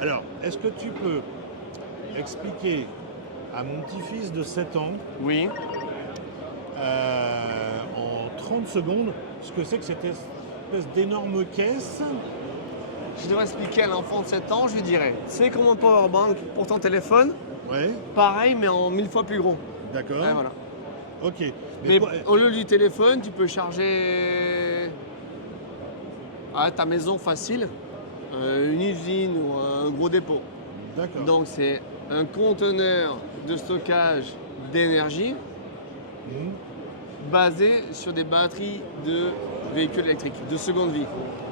Alors, est-ce que tu peux expliquer à mon petit-fils de 7 ans, Oui. en 30 secondes, ce que c'est que cette espèce d'énorme caisse? Je devrais expliquer à l'enfant de 7 ans, je lui dirais, c'est comme un powerbank pour ton téléphone, Ouais, pareil mais en 1000 fois plus gros. d'accord. Ouais, voilà. Ok. Mais pour- au lieu du téléphone, tu peux charger à ta maison facile, une usine ou un gros dépôt. D'accord. Donc c'est un conteneur de stockage d'énergie Mhm. basé sur des batteries de véhicules électriques de seconde vie.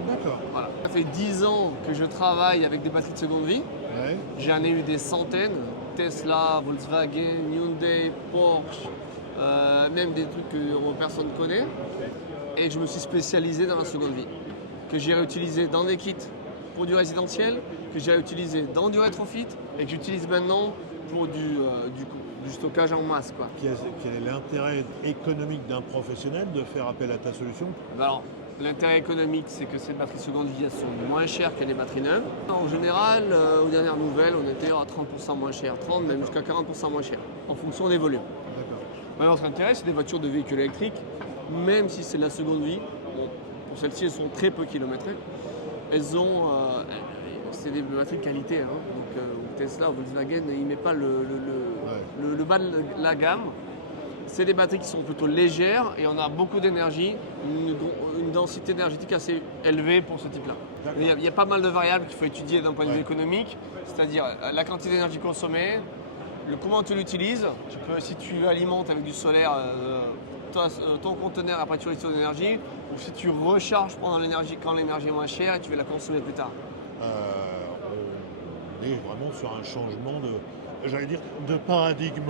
D'accord. Voilà. Ça fait 10 ans que je travaille avec des batteries de seconde vie. Ouais. J'en ai eu des centaines. Tesla, Volkswagen, Hyundai, Porsche, même des trucs que personne ne connaît. Et je me suis spécialisé dans la seconde vie. Que j'ai réutilisé dans des kits pour du résidentiel, que j'ai réutilisé dans du rétrofit et que j'utilise maintenant pour du stockage en masse, quoi. Quel est l'intérêt économique d'un professionnel de faire appel à ta solution? Ben alors, l'intérêt économique, c'est que ces batteries seconde vie, elles sont moins chères que les batteries neuves. En général, aux dernières nouvelles, on était à 30% moins cher, 30 même jusqu'à 40% moins cher, en fonction des volumes. D'accord. Ben, notre intérêt, c'est des voitures de véhicules électriques, même si c'est de la seconde vie. Bon, pour celles-ci, elles sont très peu kilométrées. Elles ont, c'est des batteries de qualité. Hein. Donc, Tesla ou Volkswagen, ils ne mettent pas le bas de la gamme. C'est des batteries qui sont plutôt légères et on a beaucoup d'énergie, une densité énergétique assez élevée pour ce type-là. D'accord. Il y a pas mal de variables qu'il faut étudier d'un point de vue économique, c'est-à-dire la quantité d'énergie consommée, comment tu l'utilises. Si tu alimentes avec du solaire ton conteneur, après tu utilises d'énergie, ou si tu recharges pendant l'énergie quand l'énergie est moins chère et tu veux la consommer plus tard. On est vraiment sur un changement de, j'allais dire, de paradigme.